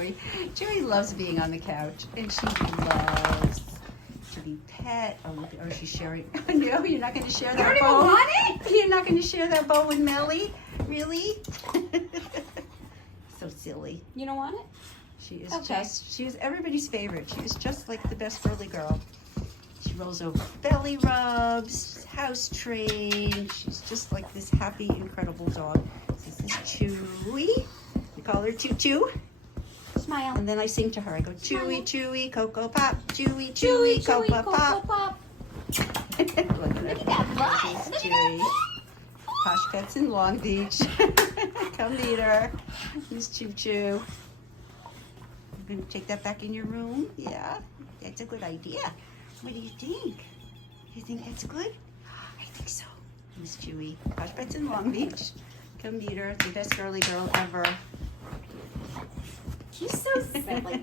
Chewy. Chewy loves being on the couch, and she loves to be pet. Oh, look, oh, she's sharing. No, you're not going to share You that don't even bone. want it? You're not going to share that bone with Melly? Really? So silly. You don't want it? She is Okay. she was everybody's favorite. She was just like the best girly girl. She rolls over belly rubs, house trained. She's just like this happy, incredible dog. This is Chewy. We call her Choo Choo. Smile. And then I sing to her. I go, Chewy, Smile. Chewy, Cocoa Pop, Chewy, Chewy, Chewy, Cocoa Pop. Pop. Look at Look at that butt. This is Look at Chewy. that Posh Pets in Long Beach. Come meet her. Here's Choo Choo. You gonna take that back in your room? Yeah, that's a good idea. What do you think? You think that's good? I think so. Miss Chewy. Posh Pets in Long Beach. Come meet her. The best girly girl ever. She's so silly.